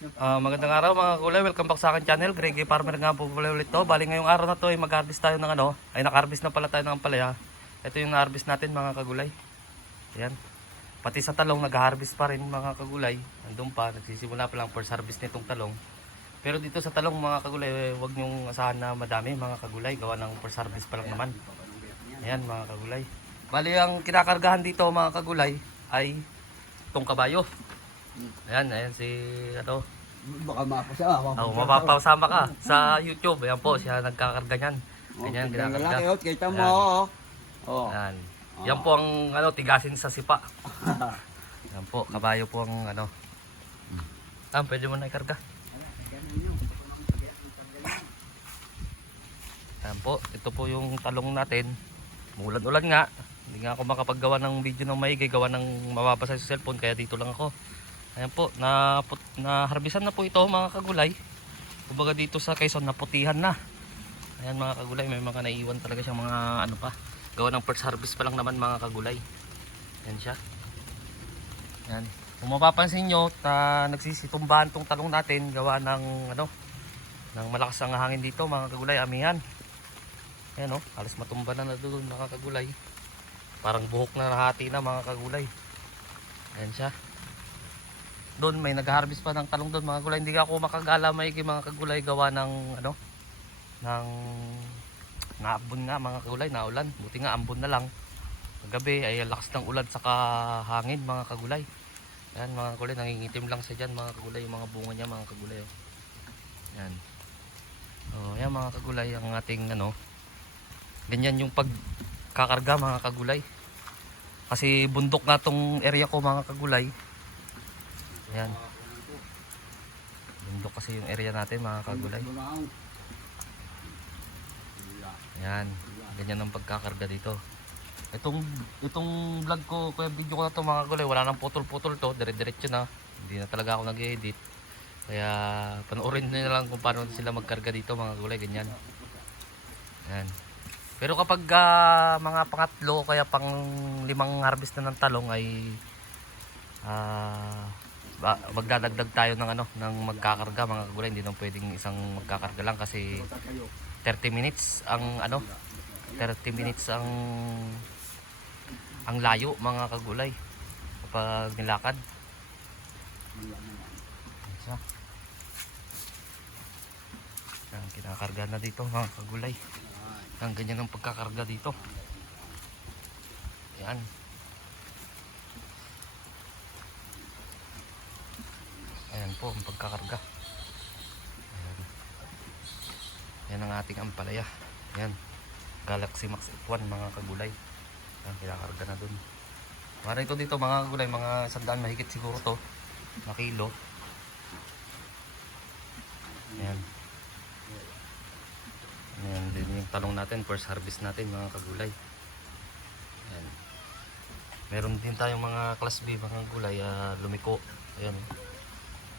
Magandang araw mga kulay, welcome back sa akin channel. Greggy Farmer nga po pala ulit to. Bali ngayong araw na to ay mag-harvest tayo ng naka-harvest na pala tayo ng ampalaya. Ito yung na-harvest natin mga kagulay. Ayan. Pati sa talong nag-harvest pa rin mga kagulay. Andun pa, nagsisimula pa lang first harvest nitong talong. Pero dito sa talong mga kagulay, huwag nyong asahan na madami mga kagulay. Gawa ng first harvest pa lang naman. Ayan mga kagulay. Bali ang kinakargahan dito mga kagulay ay itong kabayo. Ayan si Baka mapasama. mapapasama ka sa YouTube. Ayan po, siya nagkakarga niyan. Ganyan, kinakarga. Kita mo. Oh. Ayan. Yan po ang tigasin sa sipa. Yan po, kabayo po ang pwede mo na ikarga. Ayan po, ito po yung talong natin. Mulan-ulan nga. Hindi nga ako makapaggawa ng video ng maigi, gawa ng mababasa sa cellphone, kaya dito lang ako. Ayan po, na-harbisan na po ito mga kagulay. Kumbaga dito sa Quezon, naputihan na. Ayan mga kagulay, may mga naiwan talaga siyang mga gawa ng first harvest pa lang naman mga kagulay. Ayan siya. Ayan. Kung mapapansin nyo, nagsisitumbahan tong talong natin, gawa ng ng malakas ang hangin dito mga kagulay, amihan. Ayan halos matumba na doon mga kagulay. Parang buhok na nahati na mga kagulay. Ayan siya. Doon may nag-harvest pa ng talong doon mga kagulay. Hindi ako makagala maigi mga kagulay, gawa ng ng naambon nga mga kagulay, naulan. Buti nga ambon na lang. Kagabi ay lakas ng ulan saka hangin mga kagulay. Ayan mga kagulay, nangingitim lang siya dyan mga kagulay, yung mga bunga niya mga kagulay. Ayan. Ayan mga kagulay, ang ating ganyan yung pagkakarga mga kagulay. Kasi bundok nga tong area ko mga kagulay. Ayan. Bundok kasi yung area natin mga kagulay. Ayan. Ganyan ang pagkakarga dito. Itong vlog ko, kaya video ko na to mga kagulay, wala nang putol-putol to. Dire-diretso na. Hindi na talaga ako nag-edit. Kaya panoorin nyo na lang kung paano sila magkarga dito mga kagulay. Ganyan. Ayan. Pero kapag mga pangatlo kaya pang limang harvest na ng talong ay magdadagdag tayo ng magkakarga mga kagulay. Hindi nang pwedeng isang magkakarga lang kasi 30 minutes ang 30 minutes ang layo mga kagulay kapag nilakad. Yan, kinakarga na dito mga kagulay. Ang ganyan ang pagkakarga dito. Yan. Ayan po ang pagkakarga. Ayan. Yan ang ating ampalaya. Yan. Galaxy Max F1 mga kagulay. Yan, kinakarga na dun. Para ito dito mga kagulay, mga 100 mahigit siguro to na kilo. Ayan. Ayan din yung talong natin, first harvest natin mga kagulay. Ayan. Meron din tayong mga class B mga gulay, lumiko. Ayan.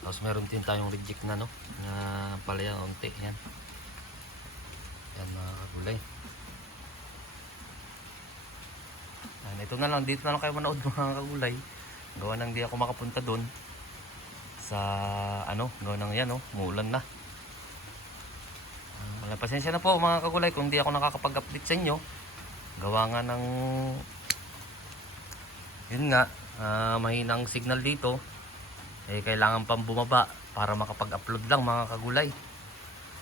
Tapos meron din tayong reject na na palaya unti. Ayan. Ayan mga kagulay. Ayan, ito na lang, dito na lang kayo manood mga kagulay. Gawa nang di ako makapunta doon sa gawa nang yan muulan na. Wala, pasensya na po mga kagulay kung di ako nakakapag-update sa inyo. Gawa nga ng yun nga, mahinang signal dito. Kailangan pang bumaba para makapag-upload lang mga kagulay.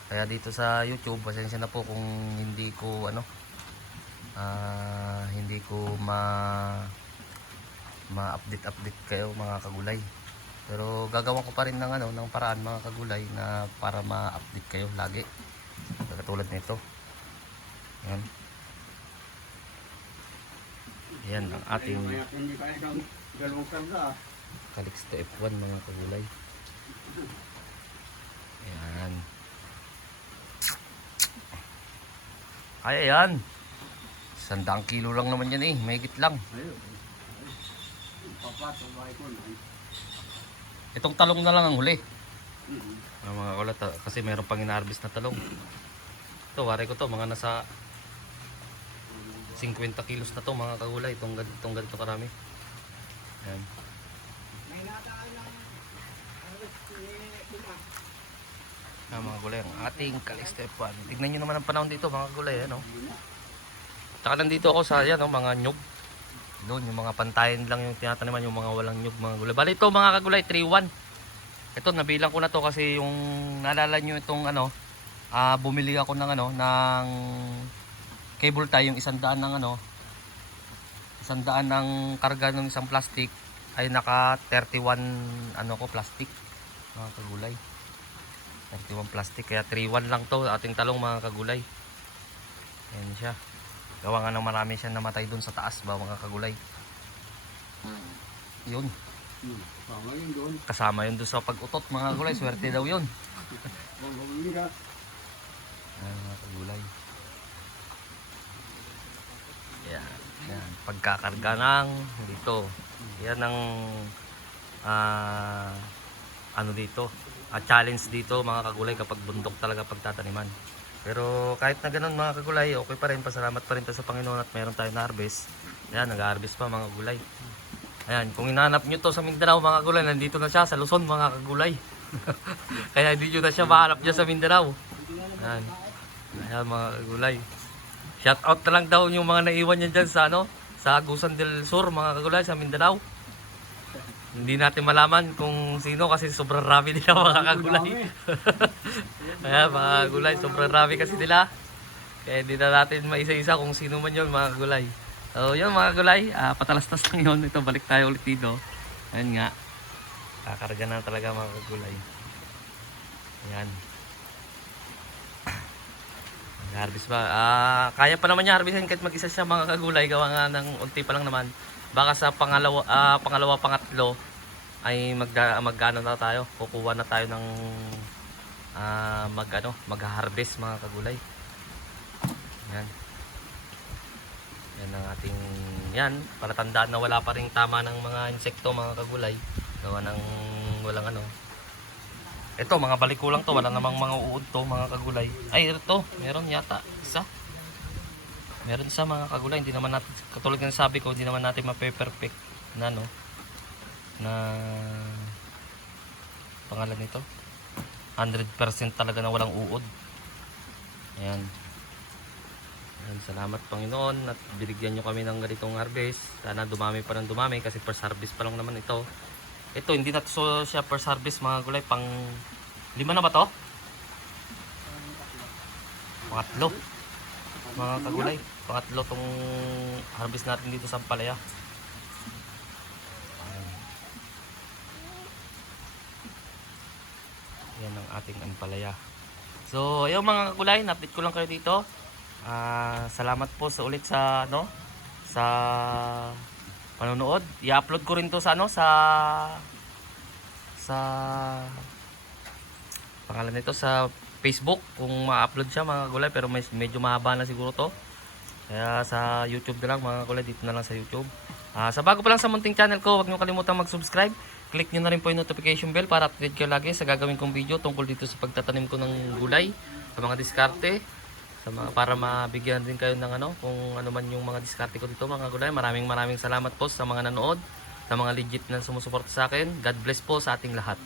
Kaya dito sa YouTube, pasensya na po kung hindi ko ma-update kayo mga kagulay. Pero gagawin ko pa rin ng paraan mga kagulay na para ma-update kayo lagi. Katulad nito. Yan. Yan ang ating Calixto F1 mga kagulay. Yan. Ay, ayan. 100 kilo lang naman yan mahigit lang. Itong talong na lang ang huli. Mga kulat, kasi meron pang ina-harvest na talong. Ito, wari ko to, mga nasa 50 kilos na to mga kagulay. Itong ganito karami. Ayan. May nataan ng Mga gulay, ang ating Kalistepan. Tignan nyo naman ang panahon dito mga gulay, ano. Tsaka nandito ako sa yan, mga nyug. Doon, yung mga pantayin lang yung tinataniman, yung mga walang nyug, mga gulay. Bali ito mga kagulay, 3-1. Ito, nabilang ko na to kasi yung naalala nyo itong bumili ako ng ng cable tie, yung 100 ng 100 ng karga ng isang plastic ay naka 31 plastic mga kagulay. 31 plastic, kaya 3-1 lang to ating talong mga kagulay. Ayan siya. Gawa nga ng marami siya namatay dun sa taas ba mga kagulay. Yun. Tama yun doon. Kasama yun dun sa pag-utot mga kagulay. Swerte daw yun. Ayan mga kagulay. Ayan. Ayan. Pagkakarga ng dito. Yan ang dito. Challenge dito mga kagulay kapag bundok talaga pagtataniman. Pero kahit na ganun mga kagulay, okay pa rin, pasalamat pa rin tayo sa Panginoon at meron tayong na-harvest. Ayan, nag-harvest pa mga kagulay. Ayan, kung hinahanap nyo to sa Mindanao mga kagulay, nandito na siya sa Luzon mga kagulay. Kaya hindi nyo na siya mahanap dyan sa Mindanao. Ayan, ayan mga kagulay. Shout out na lang daw yung mga naiwan nyo dyan sa sa Agusan del Sur mga kagulay sa Mindanao. Hindi natin malaman kung sino kasi sobrang rami nila mga kagulay. Kaya mga kagulay, sobrang rami kasi nila. Kaya hindi na natin maisa-isa kung sino man yun mga kagulay. So yun mga kagulay, patalastas lang yun. Ito, balik tayo ulit dito. Ayan nga, kakarga na talaga mga kagulay. Ayan. Harvest ba? Kaya pa naman niya harvestin kahit mag-isa siya mga kagulay. Gawa nga ng unti pa lang naman. Baka sa pangalawa, pangatlo ay mag-ano na tayo. Kukuha na tayo ng mag-harvest mga kagulay. Yan. Yan ang ating palatandaan na wala pa ring tama ng mga insekto mga kagulay. Gawa ng walang Ito, mga baliko lang to, wala namang mga uod to mga kagulay. Ay, ito, meron yata isa. Meron isa mga kagulay, hindi naman natin, katulad ng sabi ko, hindi naman natin mape-perfect na na pangalan nito. 100% talaga na walang uod. Ayan. Ayan, salamat Panginoon at binigyan nyo kami ng ganitong harvest. Sana dumami pa ng dumami kasi first harvest pa lang naman ito. Ito, hindi na to siya first harvest mga gulay, pang 5 na ba to? Pangatlo. Mga kagulay, pangatlo tong harvest natin dito sa Ampalaya. Yan ang ating Ampalaya. So, ayun mga kagulay, na-update ko lang kayo dito. Salamat po sa ulit sa sa panonood. I-upload ko rin to sa sa pangalan nito sa Facebook kung ma-upload siya mga kagulay, pero medyo mahaba na siguro to. Kaya sa YouTube na lang mga kagulay, dito na lang sa YouTube. Sa bago pa lang sa munting channel ko, huwag niyo kalimutang mag-subscribe. Click niyo na rin po yung notification bell para update kayo lagi sa gagawin kong video tungkol dito sa pagtatanim ko ng gulay, sa mga diskarte, para mabigyan din kayo ng kung ano man yung mga diskarte ko dito mga gulay. Maraming salamat po sa mga nanood, sa mga legit na sumusuporta sa akin. God bless po sa ating lahat.